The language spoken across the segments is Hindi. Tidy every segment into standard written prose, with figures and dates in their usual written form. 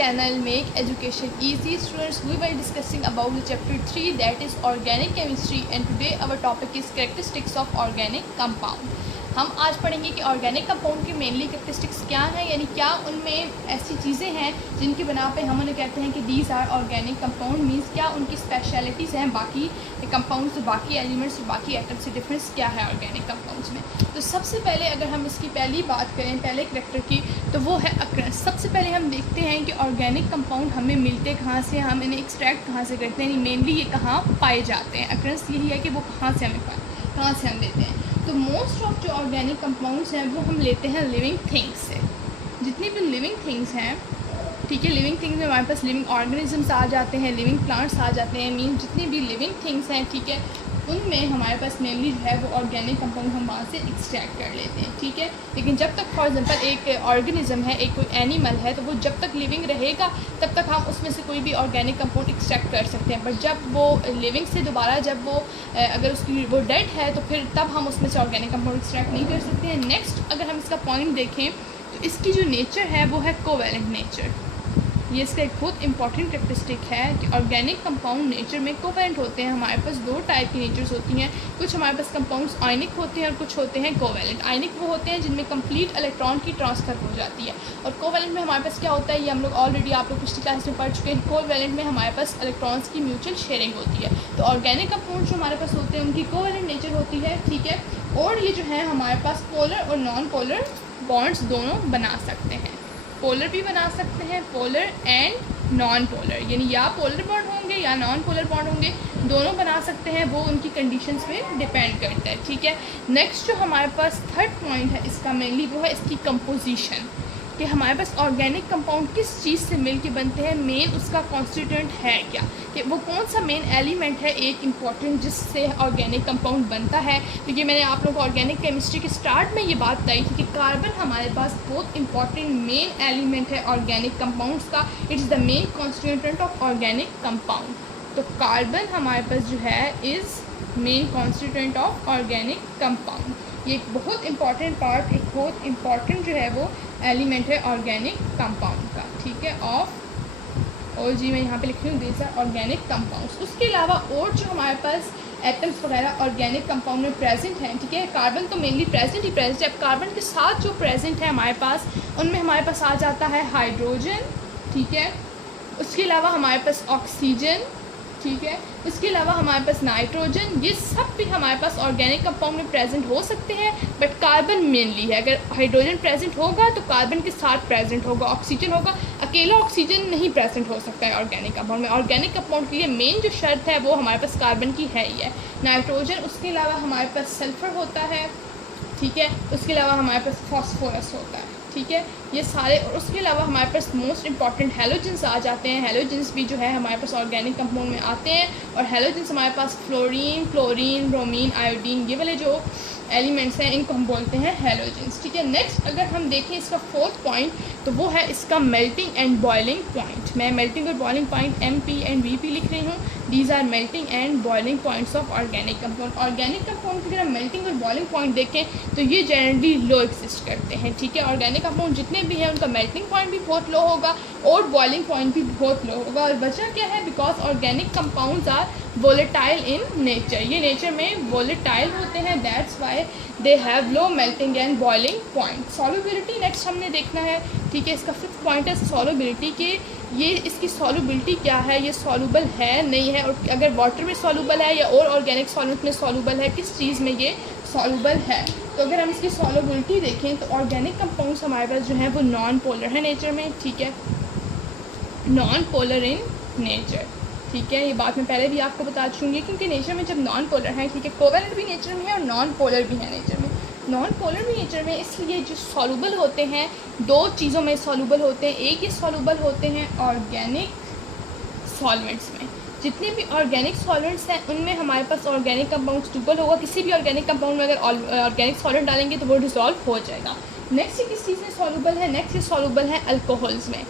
channel Make Education Easy. Students, we were discussing about the chapter 3, that is organic chemistry, and today our topic is characteristics of organic compound. हम आज पढ़ेंगे कि ऑर्गेनिक कंपाउंड की मेनली कैरेक्टरिस्टिक्स क्या हैं, यानी क्या उनमें ऐसी चीज़ें हैं जिनकी बना पे हम उन्हें कहते हैं कि these are organic compound, means क्या उनकी स्पेशलिटीज़ हैं बाकी कंपाउंड्स से, बाकी एलिमेंट्स से, बाकी एटम से डिफरेंस क्या है ऑर्गेनिक कंपाउंड्स में। तो सबसे पहले अगर हम इसकी पहली बात करें पहले कैरेक्टर की, तो वो है अक्रंस। सबसे पहले हम देखते हैं कि ऑर्गेनिक कंपाउंड हमें मिलते कहाँ से, हम इन्हें एक्सट्रैक्ट कहाँ से करते हैं, यानी मेनली ये कहाँ पाए जाते हैं। अक्रंस यही है कि वो कहाँ से हम लेते हैं। तो मोस्ट ऑफ जो ऑर्गेनिक कंपाउंड्स हैं वो हम लेते हैं लिविंग थिंग्स से। जितनी भी लिविंग थिंग्स हैं, ठीक है, लिविंग थिंग्स में हमारे पास लिविंग ऑर्गेनिजम्स आ जाते हैं, लिविंग प्लांट्स आ जाते हैं, मीन जितनी भी लिविंग थिंग्स हैं, ठीक है, उनमें हमारे पास मेनली जो है वो ऑर्गेनिक कंपाउंड हम वहाँ से एक्सट्रैक्ट कर लेते हैं, ठीक है। लेकिन जब तक फॉर एग्जांपल एक ऑर्गेनिज्म है, एक कोई एनिमल है, तो वो जब तक लिविंग रहेगा तब तक हम उसमें से कोई भी ऑर्गेनिक कंपाउंड एक्सट्रैक्ट कर सकते हैं। बट जब वो लिविंग से दोबारा जब वो अगर उसकी वो डेड है तो फिर तब हम उसमें से ऑर्गेनिक कंपाउंड एक्सट्रैक्ट नहीं कर सकते हैं। नेक्स्ट अगर हम इसका पॉइंट देखें तो इसकी जो नेचर है वो है कोवैलेंट नेचर। ये इसका एक बहुत इंपॉर्टेंट कैरेक्टरिस्टिक है कि ऑर्गेनिक कंपाउंड नेचर में कोवैलेंट होते हैं। हमारे पास दो टाइप की नेचर्स होती हैं, कुछ हमारे पास कंपाउंड्स आयनिक होते हैं और कुछ होते हैं कोवैलेंट। आयनिक वो होते हैं जिनमें कंप्लीट इलेक्ट्रॉन की ट्रांसफ़र हो जाती है, और कोवैलेंट में हमारे पास क्या होता है, ये हम लोग ऑलरेडी आप लोग पिछली क्लास में पढ़ चुके हैं। कोवैलेंट में हमारे पास इलेक्ट्रॉन्स की म्यूचुअल शेयरिंग होती है। तो ऑर्गेनिक कंपाउंड जो हमारे पास होते हैं उनकी कोवैलेंट नेचर होती है, ठीक है। और ये जो है हमारे पास पोलर और नॉन पोलर बॉन्ड्स दोनों बना सकते हैं। पोलर भी बना सकते हैं, पोलर एंड नॉन पोलर, यानी या पोलर बॉन्ड होंगे या नॉन पोलर बॉन्ड होंगे, दोनों बना सकते हैं, वो उनकी कंडीशंस पे डिपेंड करता है, ठीक है। नेक्स्ट जो हमारे पास थर्ड पॉइंट है इसका मेनली वो है इसकी कंपोजिशन, कि हमारे पास ऑर्गेनिक कंपाउंड किस चीज़ से मिल के बनते हैं, मेन उसका कॉन्स्टिट्यूएंट है क्या, कि वो कौन सा मेन एलिमेंट है एक इम्पॉर्टेंट जिससे ऑर्गेनिक कंपाउंड बनता है। क्योंकि मैंने आप लोगों को ऑर्गेनिक केमिस्ट्री के स्टार्ट में ये बात बताई थी कि कार्बन हमारे पास बहुत इंपॉर्टेंट मेन एलिमेंट है ऑर्गेनिक कंपाउंड्स का। It is the main constituent of organic compound. तो कार्बन हमारे पास जो है is main constituent of organic compound. ये एक बहुत इंपॉर्टेंट पार्ट, एक बहुत इंपॉर्टेंट जो है वो एलिमेंट है ऑर्गेनिक कंपाउंड का, ठीक है। और जी मैं यहाँ पे लिख रही हूँ दीज आर ऑर्गेनिक कंपाउंड्स। उसके अलावा और जो हमारे पास एटम्स वगैरह ऑर्गेनिक कंपाउंड में प्रेजेंट हैं, ठीक है, कार्बन तो मेनली प्रेजेंट ही प्रेजेंट है। अब कार्बन के साथ जो प्रेजेंट है हमारे पास, उनमें हमारे पास आ जाता है हाइड्रोजन, ठीक है। उसके अलावा हमारे पास ऑक्सीजन, ठीक है। उसके अलावा हमारे पास नाइट्रोजन, ये सब भी हमारे पास ऑर्गेनिक कंपाउंड में प्रेजेंट हो सकते हैं, बट कार्बन मेनली है। अगर हाइड्रोजन प्रेजेंट होगा तो कार्बन के साथ प्रेजेंट होगा, ऑक्सीजन होगा, अकेला ऑक्सीजन नहीं प्रेजेंट हो सकता है ऑर्गेनिक कंपाउंड में। ऑर्गेनिक कंपाउंड के लिए मेन जो शर्त है वो हमारे पास कार्बन की है ही है, नाइट्रोजन। उसके अलावा हमारे पास सल्फर होता है, ठीक है। उसके अलावा हमारे पास फॉस्फोरस होता है, ठीक है, ये सारे। और उसके अलावा हमारे पास मोस्ट इंपॉर्टेंट हेलोजेंस आ जाते हैं। हेलोजेंस भी जो है हमारे पास ऑर्गेनिक कंपाउंड में आते हैं, और हेलोजेंस हमारे पास फ्लोरीन, क्लोरीन, ब्रोमीन, आयोडीन, ये वाले जो एलिमेंट्स हैं इनको हम बोलते हैं हेलोजेंस, ठीक है। नेक्स्ट अगर हम देखें इसका फोर्थ पॉइंट, तो वो है इसका मेल्टिंग एंड बॉइलिंग पॉइंट। मैं मेल्टिंग और boiling point MP and VP लिख रही हूँ। These are melting and boiling points of organic compound. Organic compound की अगर हम मेल्टिंग और बॉइलिंग पॉइंट देखें तो ये जनरली लो एग्जिस्ट करते हैं, ठीक है। ऑर्गेनिक कंपाउंड जितने भी हैं उनका मेल्टिंग पॉइंट भी बहुत लो होगा और बॉइलिंग पॉइंट भी बहुत लो होगा। और वजह क्या है, because organic compounds are volatile in nature, ये नेचर में वोलेटाइल होते हैं, that's why they have low melting and boiling point. Solubility next हमने देखना है, ठीक है। इसका फिफ्थ पॉइंट है सॉल्युबिलिटी के, ये इसकी सॉल्युबिलिटी क्या है, ये सॉल्युबल है नहीं है, और अगर वाटर में सॉल्युबल है या और ऑर्गेनिक सॉल्वेंट में सॉल्युबल है, किस चीज़ में ये सॉल्युबल है। तो अगर हम इसकी सॉल्युबिलिटी देखें तो ऑर्गेनिक कंपाउंड्स हमारे पास जो है वो नॉन पोलर है नेचर में, ठीक है, नॉन पोलर इन नेचर, ठीक है। ये बात मैं पहले भी आपको बता चुकी, क्योंकि नेचर में जब नॉन पोलर है, ठीक है, कोवैलेंट भी नेचर में है और नॉन पोलर भी है नेचर में। नॉन पोलर भी नेचर में इसलिए जो सॉल्युबल होते हैं, दो चीज़ों में सॉल्युबल होते हैं। एक ये सॉल्युबल होते हैं ऑर्गेनिक सॉल्वेंट्स में। जितने भी ऑर्गेनिक सॉल्वेंट्स हैं उनमें हमारे पास ऑर्गेनिक कंपाउंड सुटेबल होगा। किसी भी ऑर्गेनिक कंपाउंड में अगर ऑर्गेनिक सॉल्वेंट डालेंगे तो वो डिसॉल्व हो जाएगा। नेक्स्ट ये किस चीज़ में सॉल्युबल है, नेक्स्ट ये सॉल्युबल है अल्कोहल्स में।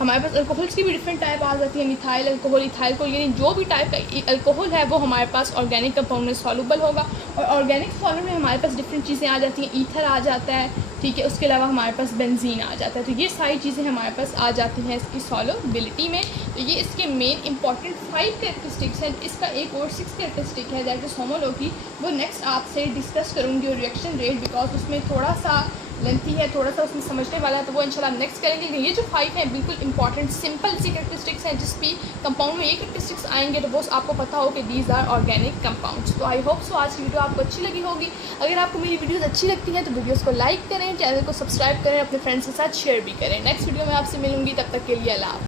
हमारे पास अल्कोहल्स की भी डिफरेंट टाइप आ जाती है, मिथाइल अल्कोहल, इथाइल अल्कोहल, यानी जो भी टाइप का अल्कोहल है वो हमारे पास ऑर्गेनिक कंपाउंड में सॉल्युबल होगा। और ऑर्गेनिक सॉल्यूट में हमारे पास डिफरेंट चीज़ें आ जाती हैं, ईथर आ जाता है, ठीक है, उसके अलावा हमारे पास बेंजीन आ जाता है। तो ये सारी चीज़ें हमारे पास आ जाती हैं इसकी सॉल्युबिलिटी में। तो ये इसके मेन इंपॉर्टेंट 5 कैरेक्टरिस्टिक्स हैं। इसका एक और 6 कैरेक्टरिस्टिक है दैट इज़ होमोलॉजी, वो नेक्स्ट आपसे डिस्कस करूँगी। और रिएक्शन रेट बिकॉज उसमें थोड़ा सा लेंथी है, थोड़ा सा उसमें समझने वाला है, तो वो इंशाल्लाह नेक्स्ट करेंगे। लेकिन ये जो 5 हैं बिल्कुल इंपॉर्टेंट सिंपल सी कैरेक्टरिस्टिक्स हैं, जिस भी कंपाउंड में ये कैरेक्टरिस्टिक्स आएंगे तो वो आपको पता हो कि दीज आर ऑर्गेनिक कंपाउंड्स। तो आई होप सो आज की वीडियो आपको अच्छी लगी होगी। अगर आपको मेरी वीडियोस अच्छी लगती हैं तो वीडियोस को लाइक करें, चैनल को सब्सक्राइब करें, अपने फ्रेंड्स के साथ शेयर भी करें। नेक्स्ट वीडियो में आपसे मिलूंगी, तब तक के लिए अल्लाह।